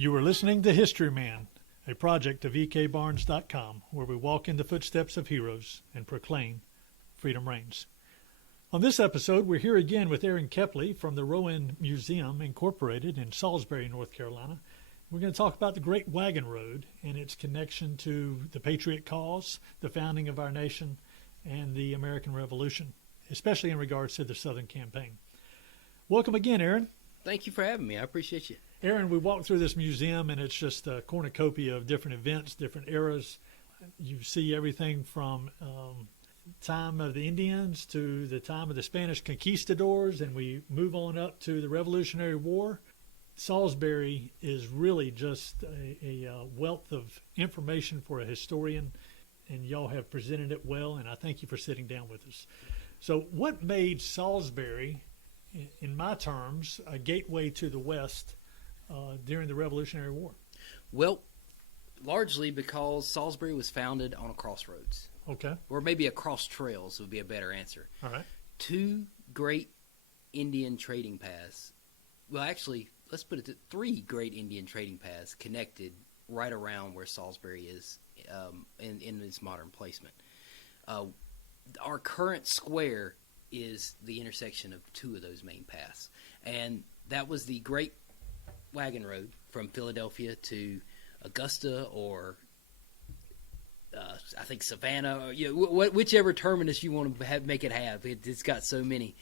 You are listening to History Man, a project of ekbarnes.com, where we walk in the footsteps of heroes and proclaim freedom reigns. On this episode, we're here again with Aaron Kepley from the Rowan Museum, Incorporated in Salisbury, North Carolina. We're going to talk about the Great Wagon Road and its connection to the Patriot cause, the founding of our nation, and the American Revolution, especially in regards to the Southern Campaign. Welcome again, Aaron. Thank you for having me. I appreciate you. Aaron, we walked through this museum, and it's just a cornucopia of different events, different eras. You see everything from time of the Indians to the time of the Spanish conquistadors, and we move on up to the Revolutionary War. Salisbury is really just a wealth of information for a historian, and y'all have presented it well, and I thank you for sitting down with us. So what made Salisbury, in my terms, a gateway to the West during the Revolutionary War? Well, largely because Salisbury was founded on a crossroads. Okay. Or maybe a cross trails would be a better answer. All right. Two great Indian trading paths. Well, actually, let's put it to three great Indian trading paths connected right around where Salisbury is in its modern placement. Our current square is the intersection of two of those main paths. And that was the Great Wagon Road from Philadelphia to Augusta, or I think Savannah, or whichever terminus you want to make it have. It's got so many.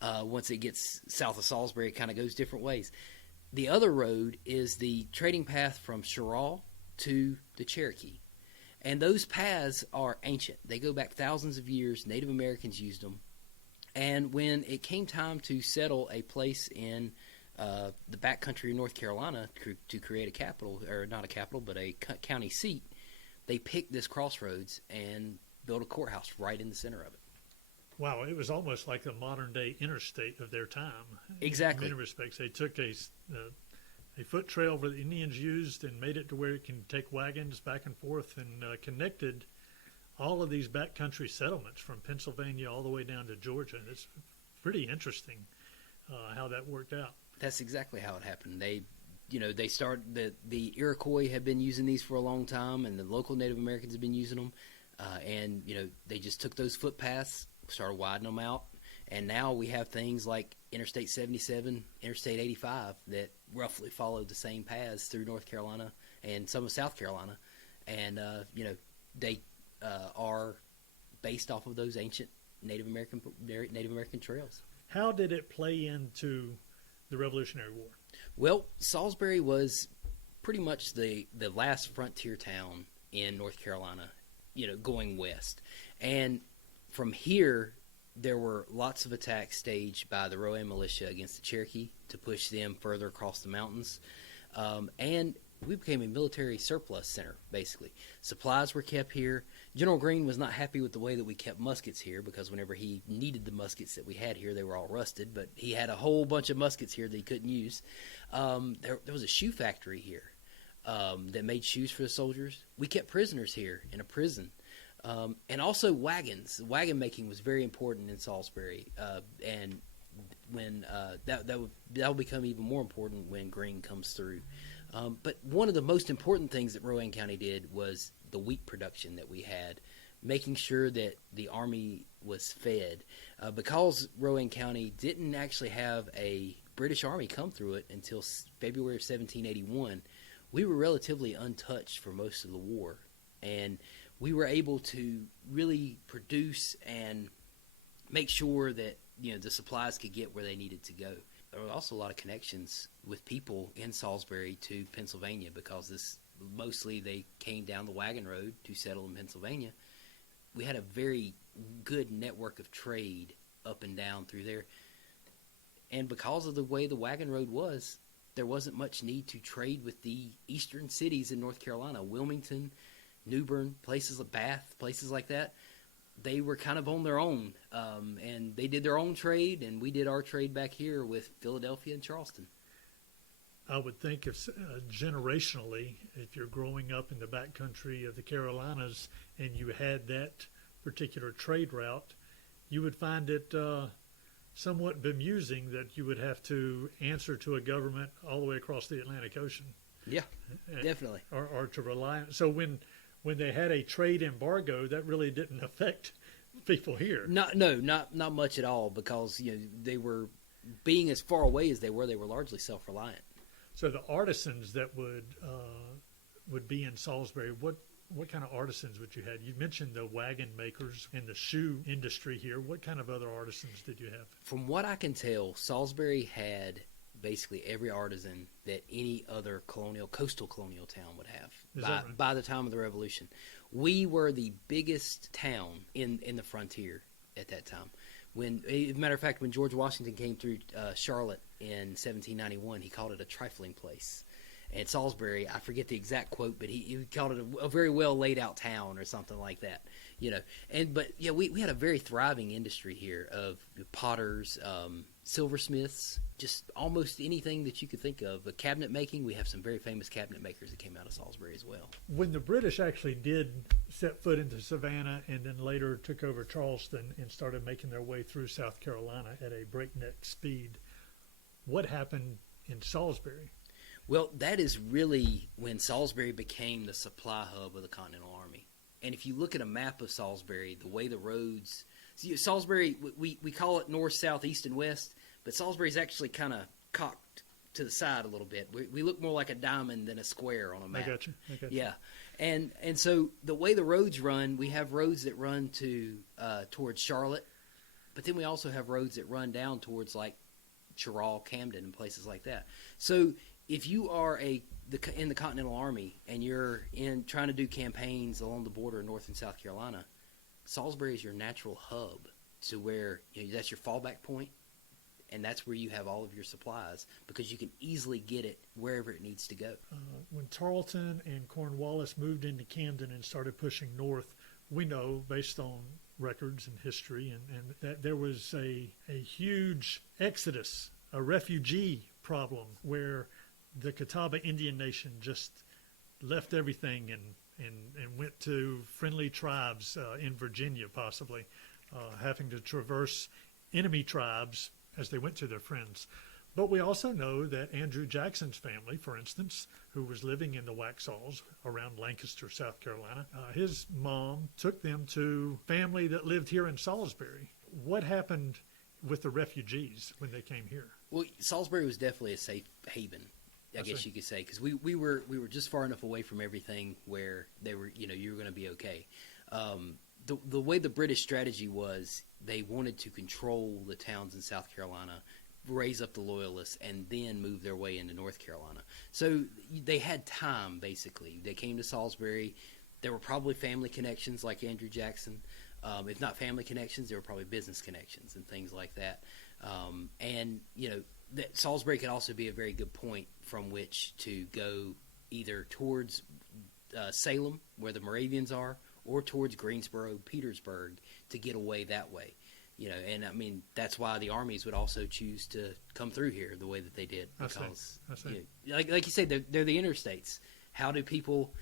Once it gets south of Salisbury, it kind of goes different ways. The other road is the trading path from Cheraw to the Cherokee. And those paths are ancient. They go back thousands of years. Native Americans used them. And when it came time to settle a place in the backcountry of North Carolina to create a capital, or not a capital, but a county seat, they picked this crossroads and built a courthouse right in the center of it. Wow, it was almost like the modern-day interstate of their time. Exactly. In many respects, they took a foot trail where the Indians used and made it to where it can take wagons back and forth, and connected all of these backcountry settlements from Pennsylvania all the way down to Georgia. And it's pretty interesting how that worked out. That's exactly how it happened. They started the Iroquois had been using these for a long time, and the local Native Americans have been using them. And they just took those footpaths, started widening them out, and now we have things like Interstate 77, Interstate 85 that roughly follow the same paths through North Carolina and some of South Carolina, and they are based off of those ancient Native American trails. How did it play into the Revolutionary War? Well, Salisbury was pretty much the last frontier town in North Carolina, going west. And from here, there were lots of attacks staged by the Rowan militia against the Cherokee to push them further across the mountains. And we became a military surplus center, basically. Supplies were kept here. General Greene was not happy with the way that we kept muskets here, because whenever he needed the muskets that we had here, they were all rusted. But he had a whole bunch of muskets here that he couldn't use. There was a shoe factory here that made shoes for the soldiers. We kept prisoners here in a prison. And also wagons. Wagon making was very important in Salisbury. And when that will become even more important when Greene comes through. But one of the most important things that Rowan County did was the wheat production that we had, making sure that the Army was fed. Because Rowan County didn't actually have a British Army come through it until February of 1781, we were relatively untouched for most of the war. And we were able to really produce and make sure that the supplies could get where they needed to go. There were also a lot of connections with people in Salisbury to Pennsylvania, because mostly they came down the Wagon Road to settle in Pennsylvania. We had a very good network of trade up and down through there. And because of the way the Wagon Road was, there wasn't much need to trade with the eastern cities in North Carolina. Wilmington, New Bern, places like Bath, places like that. They were kind of on their own, and they did their own trade, and we did our trade back here with Philadelphia and Charleston. I would think if generationally, if you're growing up in the backcountry of the Carolinas and you had that particular trade route, you would find it somewhat bemusing that you would have to answer to a government all the way across the Atlantic Ocean. Yeah, uh, definitely. or to rely on. So when they had a trade embargo, that really didn't affect people here. Not much at all, because they were, being as far away as they were largely self-reliant. So the artisans that would be in Salisbury, what kind of artisans would you have? You mentioned the wagon makers and the shoe industry here. What kind of other artisans did you have? From what I can tell, Salisbury had basically every artisan that any other coastal colonial town would have by the time of the Revolution. We were the biggest town in the frontier at that time. As a matter of fact, when George Washington came through Charlotte in 1791, he called it a trifling place. And Salisbury, I forget the exact quote, but he called it a very well laid out town or something like that. But we had a very thriving industry here of potters, silversmiths, just almost anything that you could think of. But cabinet making, we have some very famous cabinet makers that came out of Salisbury as well. When the British actually did set foot into Savannah and then later took over Charleston and started making their way through South Carolina at a breakneck speed, what happened in Salisbury? Well, that is really when Salisbury became the supply hub of the Continental Army. And if you look at a map of Salisbury, the way the roads... Salisbury, we call it north, south, east, and west, but Salisbury is actually kind of cocked to the side a little bit. We look more like a diamond than a square on a map. I got you. Yeah. And so the way the roads run, we have roads that run towards Charlotte, but then we also have roads that run down towards like Cheraw, Camden, and places like that. So if you are in the Continental Army and you're trying to do campaigns along the border of North and South Carolina, Salisbury is your natural hub to where that's your fallback point, and that's where you have all of your supplies because you can easily get it wherever it needs to go. When Tarleton and Cornwallis moved into Camden and started pushing north, we know based on records and history and that there was a huge exodus, a refugee problem where the Catawba Indian Nation just left everything and went to friendly tribes in Virginia, possibly, having to traverse enemy tribes as they went to their friends. But we also know that Andrew Jackson's family, for instance, who was living in the Waxhaws around Lancaster, South Carolina, his mom took them to family that lived here in Salisbury. What happened with the refugees when they came here? Well, Salisbury was definitely a safe haven, I guess you could say, because we were just far enough away from everything where they were, you were going to be okay. The way the British strategy was, they wanted to control the towns in South Carolina, raise up the loyalists, and then move their way into North Carolina. So they had time, basically. They came to Salisbury. There were probably family connections like Andrew Jackson. If not family connections, there were probably business connections and things like that. That Salisbury could also be a very good point from which to go either towards Salem, where the Moravians are, or towards Greensboro, Petersburg, to get away that way. And I mean, that's why the armies would also choose to come through here the way that they did. Because, I see. Like you said, they're the interstates. How do people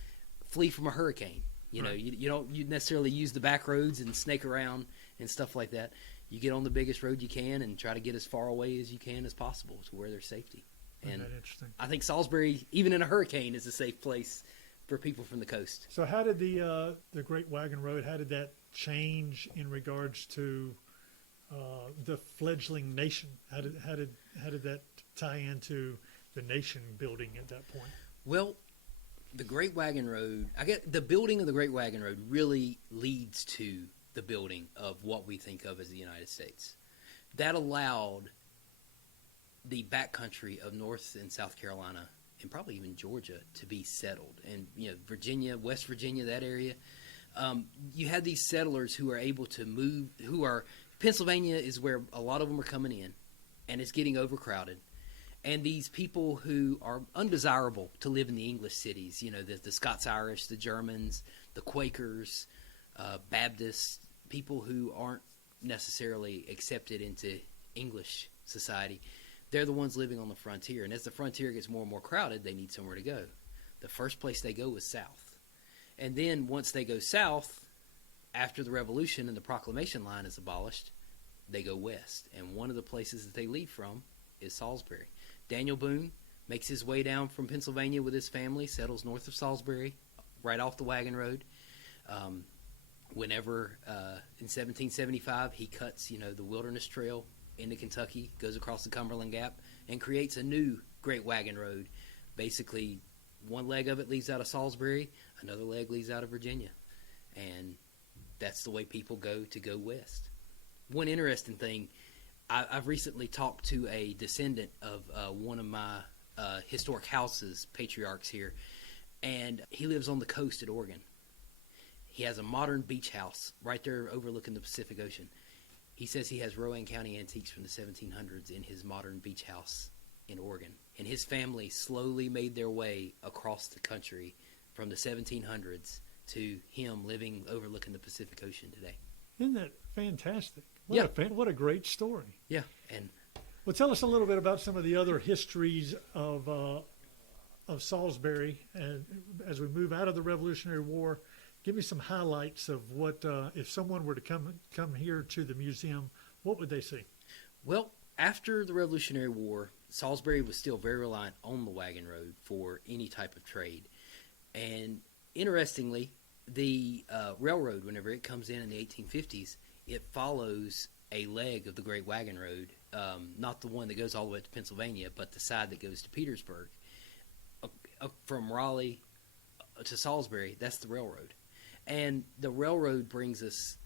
flee from a hurricane? Right. You don't necessarily use the back roads and snake around and stuff like that. You get on the biggest road you can and try to get as far away as you can as possible to where there's safety. And that interesting? I think Salisbury, even in a hurricane, is a safe place for people from the coast. So how did the Great Wagon Road, how did that change in regards to the fledgling nation? How did that tie into the nation building at that point? Well, the Great Wagon Road, the building of the Great Wagon Road really leads to the building of what we think of as the United States. That allowed the backcountry of North and South Carolina and probably even Georgia to be settled. And, Virginia, West Virginia, that area. You had these settlers who are able to move, Pennsylvania is where a lot of them are coming in, and it's getting overcrowded. And these people who are undesirable to live in the English cities, the Scots-Irish, the Germans, the Quakers, Baptists, people who aren't necessarily accepted into English society, they're the ones living on the frontier. And as the frontier gets more and more crowded, they need somewhere to go. The first place they go is south. And then once they go south, after the Revolution and the Proclamation Line is abolished, they go west. And one of the places that they leave from is Salisbury. Daniel Boone makes his way down from Pennsylvania with his family, settles north of Salisbury, right off the Wagon Road. Whenever in 1775 he cuts, the Wilderness Trail into Kentucky, goes across the Cumberland Gap, and creates a new Great Wagon Road. Basically, one leg of it leads out of Salisbury, another leg leads out of Virginia, and that's the way people go west. One interesting thing, I've recently talked to a descendant of one of my historic houses, patriarchs here, and he lives on the coast at Oregon. He has a modern beach house right there overlooking the Pacific Ocean. He says he has Rowan County antiques from the 1700s in his modern beach house in Oregon. And his family slowly made their way across the country from the 1700s to him living overlooking the Pacific Ocean today. Isn't that fantastic? Yeah. What a great story. Yeah. And Well, tell us a little bit about some of the other histories of Salisbury, and as we move out of the Revolutionary War, give me some highlights of what if someone were to come here to the museum, what would they see? Well, after the Revolutionary War, Salisbury was still very reliant on the wagon road for any type of trade. And interestingly, the railroad, whenever it comes in the 1850s, it follows a leg of the Great Wagon Road, not the one that goes all the way to Pennsylvania, but the side that goes to Petersburg. From Raleigh to Salisbury, that's the railroad. And the railroad brings us,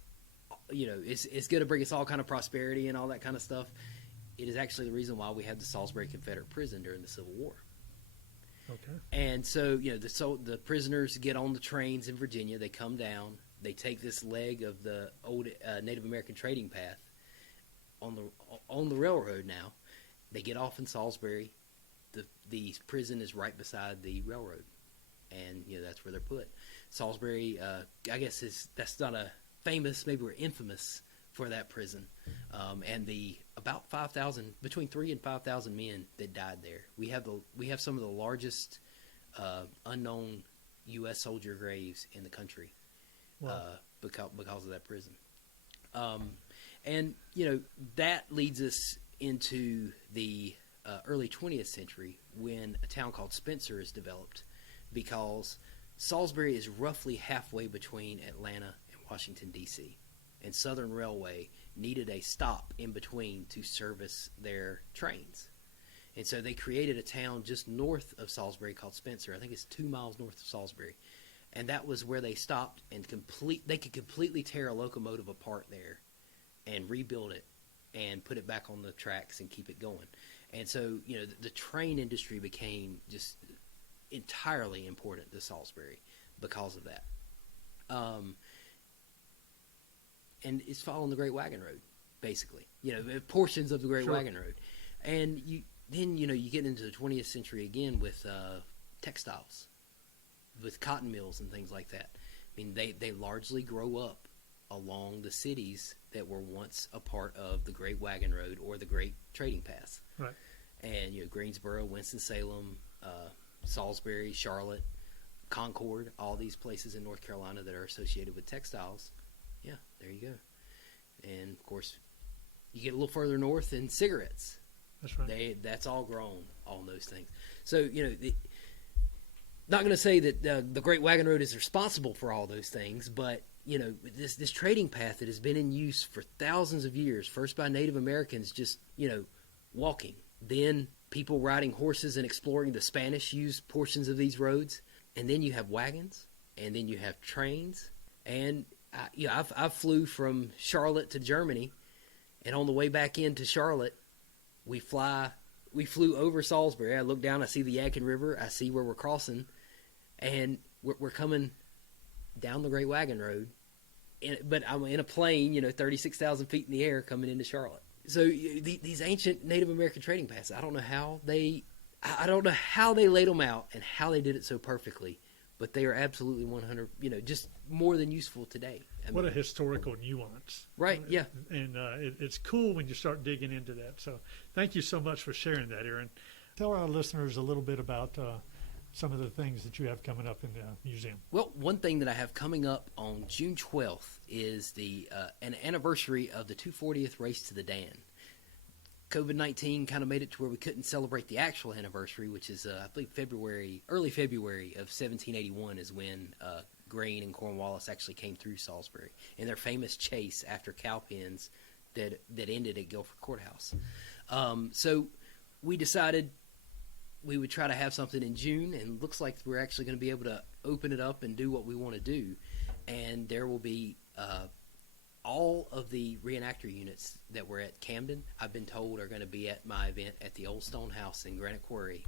it's going to bring us all kind of prosperity and all that kind of stuff. It is actually the reason why we had the Salisbury Confederate Prison during the Civil War. Okay. And so, the prisoners get on the trains in Virginia. They come down. They take this leg of the old Native American trading path on the railroad now. They get off in Salisbury. The prison is right beside the railroad. And, that's where they're put. Salisbury, I guess that's not a famous, maybe we're infamous for that prison. And the about 5,000, between 3,000 and 5,000 men that died there. We have some of the largest unknown U.S. soldier graves in the country. Wow. Because of that prison. And, that leads us into the early 20th century when a town called Spencer is developed, because Salisbury is roughly halfway between Atlanta and Washington, D.C., and Southern Railway needed a stop in between to service their trains. And so they created a town just north of Salisbury called Spencer. I think it's 2 miles north of Salisbury. And that was where they stopped and they could completely tear a locomotive apart there and rebuild it and put it back on the tracks and keep it going. And so, the train industry became just entirely important to Salisbury because of that. And it's following the Great Wagon Road, basically. Portions of the Great Wagon Road. And you get into the 20th century again with textiles, with cotton mills and things like that. I mean, they largely grow up along the cities that were once a part of the Great Wagon Road or the Great Trading Paths. Right. And, Greensboro, Winston-Salem, Salisbury, Charlotte, Concord, all these places in North Carolina that are associated with textiles. Yeah, there you go. And, of course, you get a little further north and cigarettes. That's right. That's all grown on those things. So, not going to say that the Great Wagon Road is responsible for all those things, but, this trading path that has been in use for thousands of years, first by Native Americans just, walking, then people riding horses and exploring. The Spanish used portions of these roads, and then you have wagons, and then you have trains, and I flew from Charlotte to Germany, and on the way back into Charlotte, we flew over Salisbury. I look down, I see the Yadkin River, I see where we're crossing, and we're coming down the Great Wagon Road, but I'm in a plane, 36,000 feet in the air coming into Charlotte. So these ancient Native American trading paths, I don't know how they laid them out and how they did it so perfectly, but they are absolutely 100, just more than useful today. What a historical nuance. Right, yeah. And it's cool when you start digging into that. So thank you so much for sharing that, Aaron. Tell our listeners a little bit about some of the things that you have coming up in the museum. Well, one thing that I have coming up on June 12th is an anniversary of the 240th Race to the Dan. COVID-19 kind of made it to where we couldn't celebrate the actual anniversary, which is, I believe, early February of 1781 is when Greene and Cornwallis actually came through Salisbury in their famous chase after cowpens that ended at Guilford Courthouse. So we decided we would try to have something in June, and looks like we're actually going to be able to open it up and do what we want to do. And there will be all of the reenactor units that were at Camden, I've been told, are going to be at my event at the Old Stone House in Granite Quarry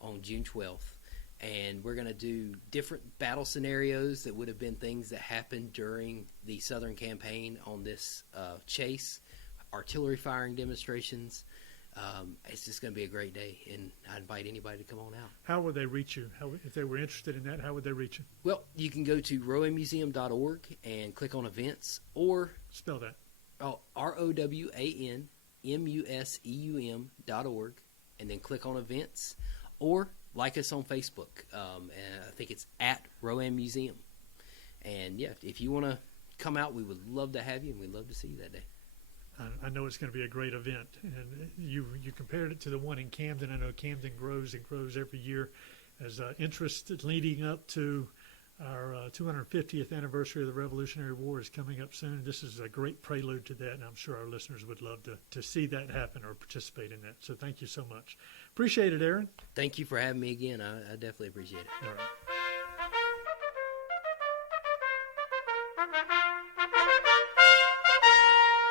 on June 12th. And we're going to do different battle scenarios that would have been things that happened during the Southern campaign on this chase, artillery firing demonstrations. It's just going to be a great day, and I invite anybody to come on out. How would they reach you? If they were interested in that, how would they reach you? Well, you can go to rowanmuseum.org and click on events, or Spell that. ROWANMUSEUM.org, and then click on events, or like us on Facebook. And I think it's at Rowan Museum. And yeah, if you want to come out, we would love to have you, and we'd love to see you that day. I know it's going to be a great event, and you compared it to the one in Camden. I know Camden grows and grows every year as interest leading up to our 250th anniversary of the Revolutionary War is coming up soon. This is a great prelude to that, and I'm sure our listeners would love to see that happen or participate in that. So thank you so much. Appreciate it, Aaron. Thank you for having me again. I definitely appreciate it. All right.